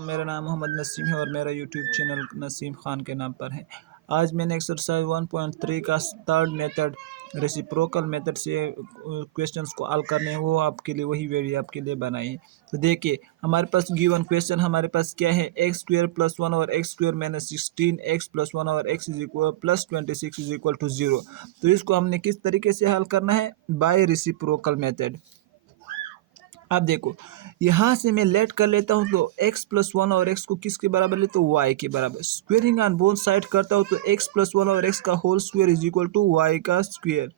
मेरा नाम मोहम्मद नसीम है और मेरा यूट्यूब चैनल नसीम ख़ान के नाम पर है। आज मैंने एक्सरसाइज 1.3 का थर्ड मेथड रेसिप्रोकल मेथड से क्वेश्चंस को हल करने हैं, वो आपके लिए वही वीडियो आपके लिए बनाई है। तो देखिए, हमारे पास गिवन क्वेश्चन हमारे पास क्या है, एक्स स्क्वेयर प्लस 1 और x square minus 16 x plus 1 और x is equal plus 26 is equal to 0। तो इसको हमने किस तरीके से हल करना है, बाय रेसिप्रोकल मेथड। अब देखो, यहाँ से मैं लेट कर लेता हूँ तो x प्लस 1 और x को किसके बराबर लेता हूँ, y के बराबर। स्क्वेयरिंग ऑन बोथ साइड करता हूँ तो x प्लस 1 और x का whole square is equal to y का स्क्वेयर।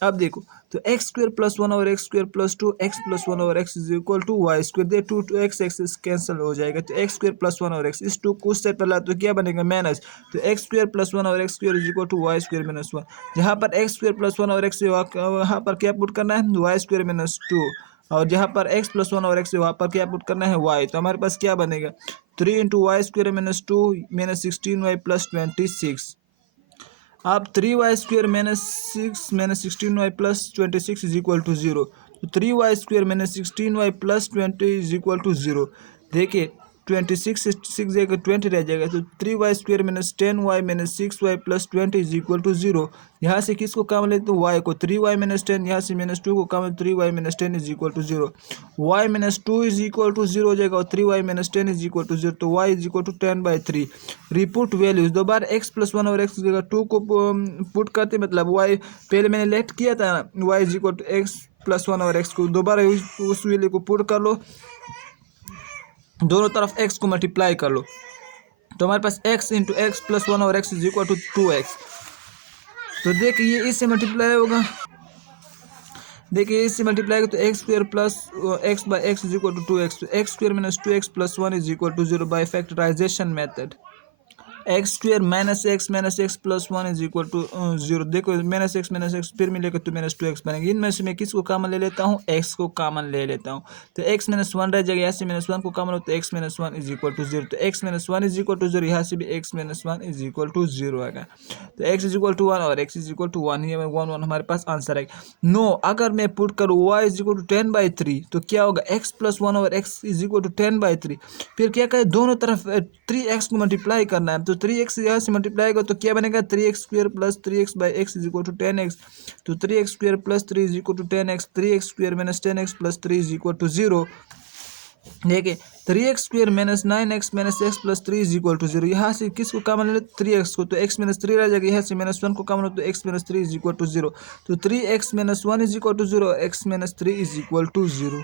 अब देखो, तो एक्स स्क्वेयर प्लस 1 और x square plus 2 x plus 1 और x is equal to y square. दे टू एक्स एक्स कैंसिल हो जाएगा, तो एक्स स्क्वेयर प्लस 1 और एक्स, इस टू को सेट पहला तो क्या बनेगा, माइनस। तो एक्स स्क्वेयर प्लस 1 और x square is equal to y square minus 1। जहाँ पर एक्स स्क्वेयर प्लस 1 और एक्स वहाँ पर क्या पुट करना है, वाई स्क्वेयर माइनस 2। और जहाँ पर एक्स प्लस 1 और एक्स वहाँ पर क्या पुट करना है, वाई। तो हमारे पास क्या बनेगा, 3 into y square minus 2 minus 16y plus 26। अब 3y square minus 16y plus 26 is equal to 0। तो 3y square minus 16y plus 20 is equal to 0। देखिए, 26 से 6 जाएगा 20 रह जाएगा, तो 3y square minus 10y minus 6y plus 20 is equal to 0। यहाँ से किसको कॉमन लेते हैं, y को। 3y माइनस 10, यहाँ से माइनस 2 को common, 3y minus 10 is equal to 0। y minus 2 is equal to 0 हो जाएगा और 3y minus 10 is equal to 0। तो y is equal to 10/3। Reput values, दोबारा x प्लस 1 और x की जगह 2 को पुट करते, मतलब y पहले मैंने लेट किया था ना, y is equal to x plus 1 और x को दोबारा उस वैल्यू को पुट कर लो, दोनों तरफ x को मल्टीप्लाई कर लो। तो हमारे पास x इंटू एक्स प्लस 1 और x is equal to 2x। तो देखिए, इससे मल्टीप्लाई होगा, देखिए इससे मल्टीप्लाई तो x square plus x by x is equal to 2x। X square minus 2x plus 1 is equal to 0 by factorisation method. X square minus x plus 1 is equal to 0। देखो, minus x फिर मिलेगा तो minus 2x बनेगा। इनमें से मैं किसको common ले लेता हूँ, x को कॉमन ले लेता हूँ। तो x माइनस 1 रह जाएगा, यहाँ से माइनस 1 को कॉमन हो तो x minus 1 is equal to 0। तो x minus 1 is equal to 0, यहाँ से भी x minus 1 is equal to 0 आएगा। तो x इज इक्वल टू 1 और x इज इक्वल टू 1, ये 1 1 हमारे पास आंसर आएगा। नो, अगर मैं पुट करूँ y इज इक्वल टू 10/3 तो क्या होगा, x प्लस 1 और x इज इक्वल टू 10/3। फिर क्या करें, दोनों तरफ 3x को मल्टीप्लाई करना है। तो 3x यहाँ से मल्टीप्लाई करो तो क्या बनेगा, 3x square plus 3x by x is equal to 10x। तो 3x square plus 3 is equal to 10x। 3x square minus 10x plus 3 is equal to 0। देखिए, 3x square minus 9x minus x plus 3 is equal to 0। यहाँ से किसको common ले, 3x को, तो x minus 3 रह जाएगा, यहाँ से माइनस 1 को कॉमन हो तो x minus 3 is equal to 0। तो 3x minus 1 is equal to 0, x minus 3 is equal to 0।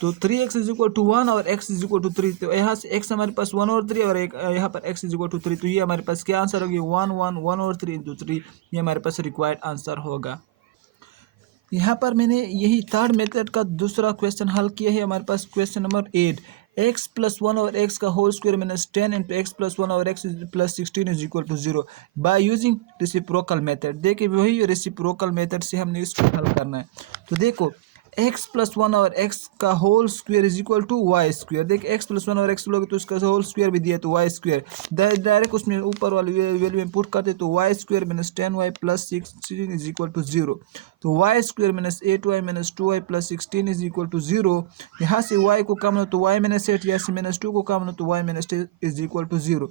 तो 3x इज इक्वल टू 1 और x इज इक्वल टू 3। तो यहाँ से x हमारे पास 1 और 3 और एक यहाँ पर x इज इक्वल टू 3। तो ये हमारे पास क्या आंसर होगी, 1 1 1 और 3 इंटू 3। ये हमारे पास रिक्वायर्ड आंसर होगा। यहाँ पर मैंने यही थर्ड मेथड का दूसरा क्वेश्चन हल किया है। हमारे पास क्वेश्चन नंबर 8, x प्लस 1 और x का whole square minus 10 into x plus 1 और x plus 16 is equal to 0 by using reciprocal method. देखिए, वही रेसिप्रोकल मेथड से हमने इसको हल करना है। तो देखो, x प्लस 1 और x का whole square is equal to y square. देखिए, x प्लस 1 और x लोगे तो उसका होल स्क्वायर भी दिया तो वाई स्क्वायर, डायरेक्ट उसमें ऊपर वाली वैल्यू में पुट करते तो y square minus 10y plus 16 is equal to 0। तो y square minus 8y minus 2y plus 16 is equal to 0। यहाँ से y को कॉमन हो तो y माइनस 8, यहाँ से माइनस 2 को कॉमन हो तो y minus 10 is equal to 0।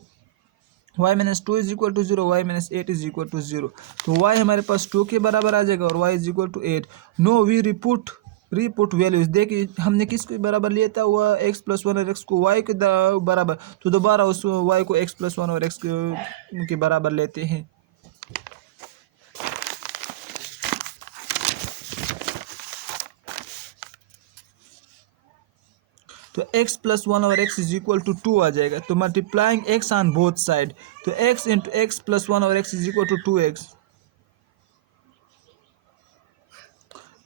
y minus 2 is equal to 0, y minus 8 is equal to 0। तो y हमारे पास 2 के बराबर आ जाएगा और y is equal to 8। No, we reput values. देखिए, हमने किसके बराबर लिया था, वह x प्लस 1 और x को y के बराबर, तो दोबारा उस y को x प्लस 1 और x के बराबर लेते हैं। तो x प्लस 1 और x इज इक्वल टू 2 आ जाएगा। तो multiplying x on both side, तो x इंटू एक्स प्लस 1 और x is equal to 2x।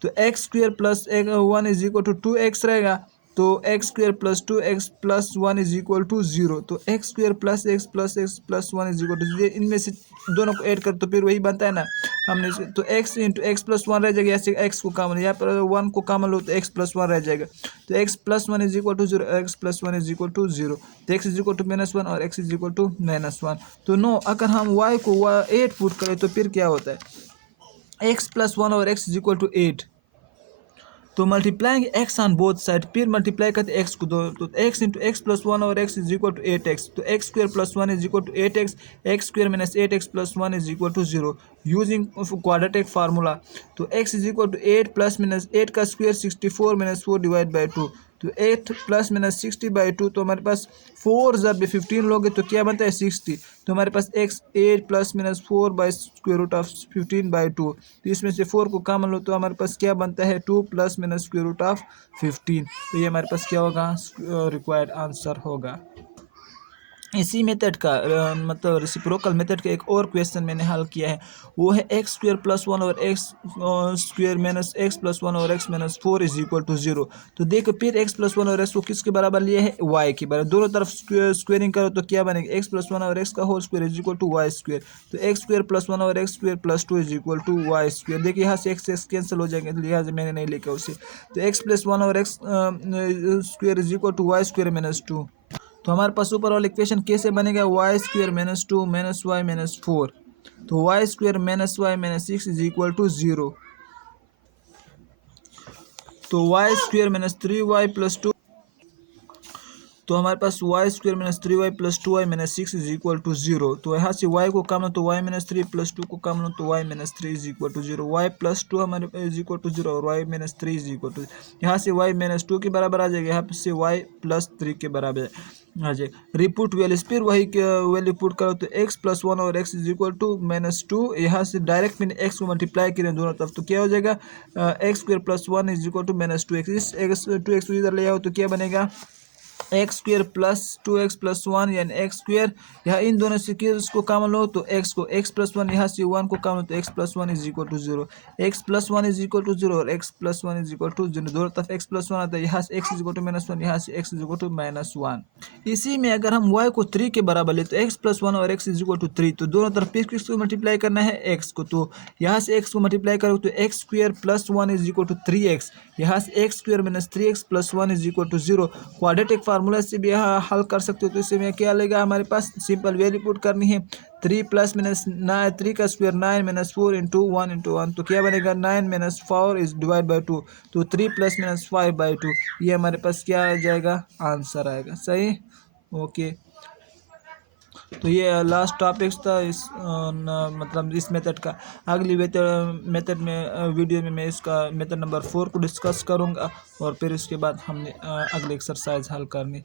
तो x square plus 1 is equal to 2x रहेगा। तो x square plus 2x plus 1 is equal to 0। तो x square plus x plus 1 is equal to 0। इनमें से दोनों को add कर तो फिर वही बनता है ना, हमने तो x इंटू एक्स प्लस 1 रह जाएगा, ऐसे x को कॉमन, यहाँ पर 1 को कॉमन लो तो x प्लस 1 रह जाएगा। तो x plus 1 is equal to 0, x plus 1 is equal to 0। तो x is equal to minus 1 और x is equal to minus 1। तो नो, अगर हम y को 8 पुट करें तो फिर क्या होता है, x प्लस 1 और x इज इक्वल टू 8। तो multiplying X on both side, फिर मल्टीप्लाई करते एक्स को दो, तो X into x plus one और x is equal to 8x, तो x square plus one is equal to 8x, X square minus 8x plus one is equal to 0 using quadratic formula. तो x is equal to 8 plus minus 8 का square 64 minus 4 divide by 2, तो 8 plus minus 60/2, तो हमारे पास 4 जब 15 लोगे तो क्या बनता है 60, तो हमारे पास x 8 plus minus 4 by square root of 15/2, तो इसमें से 4 को कॉमन लो तो हमारे पास क्या बनता है 2 plus minus square root of 15, तो ये हमारे पास क्या होगा रिक्वायर्ड आंसर होगा। इसी मेथड का मतलब रेसिप्रोकल मेथड का एक और क्वेश्चन मैंने हल किया है, वो है एक्स स्क्वेयर प्लस वन और x square minus x plus one और X minus 4 is equal to 0। तो देखो फिर एक्स प्लस वन और एक्स को किसके बराबर लिए है, वाई के बराबर, दोनों तरफ स्क्वेयरिंग करो तो क्या बनेगा एक्स प्लस वन और एक्स का whole square is equal to y square, तो एक्स स्क्वेयर प्लस वन और x square plus 2 is equal to y square. देखिए यहाँ से एक्स कैंसिल हो जाएंगे, लिहाजा मैंने नहीं लिखा उसे, तो एक्स प्लस वन और x square is equal to y square minus 2। तो हमारे पास ऊपर वाला इक्वेशन कैसे बनेगा, y square minus 2 minus y minus 4, तो y square minus y minus 6 is equal to 0, तो y square minus 3y plus 2, तो हमारे पास Y square minus 3y plus 2y minus 6 is equal to 0। तो यहाँ से y को कम लो तो y माइनस 3 प्लस 2 को कम लो तो y minus 3 is equal to 0, y plus 2 हमारे इज इक्वल टू 0 और y minus 3 is equal to, यहाँ से y माइनस 2 के बराबर आ जाएगा, यहाँ से y प्लस 3 के बराबर आ जाएगा। रिपुट वैल्यूज, फिर वही वैल्यू पुट करो तो x प्लस 1 और x is equal to minus 2, यहाँ से डायरेक्ट मैंने x को मल्टीप्लाई करें दोनों तरफ, तो क्या हो जाएगा x square plus 1 is equal to minus 2x, इस x 2x को इधर ले आओ तो क्या बनेगा x square plus 2x plus 1 यानी एक्स स्क्वेयर, यहाँ इन दोनों से को कॉमन लो तो x को x प्लस 1 यहाँ से 1 को कॉमन लो तो x plus 1 is equal to 0, x plus 1 is equal to 0 और x plus 1 is equal to 0, दोनों तरफ x प्लस 1 आता है, यहाँ से x is equal to minus 1, यहाँ से x is equal to minus 1। इसी में अगर हम y को 3 के बराबर ले तो x प्लस 1 और x इज इक्वल टू 3, तो दोनों तरफ किसको मल्टीप्लाई करना है x को, तो यहाँ से x को मल्टीप्लाई करो तो x square plus 1 is equal to 3x, यहाँ से x square minus 3x plus 1 is equal to 0, quadratic formula से भी यहाँ हल कर सकते हो, तो इससे में क्या लेगा हमारे पास सिंपल वैल्यू पुट करनी है, 3 प्लस माइनस 9, 3 का स्क्वायर 9 माइनस 4 इंटू 1, तो क्या बनेगा 9 माइनस 4 इज डिवाइड बाई 2, तो 3 प्लस माइनस 5/2, ये हमारे पास क्या आ जाएगा आंसर आएगा, सही ओके। तो ये लास्ट टॉपिक्स था इस मतलब इस मेथड का। अगली मेथड में वीडियो में मैं इसका मेथड नंबर 4 को डिस्कस करूँगा और फिर उसके बाद हमने अगली एक्सरसाइज हल करनी।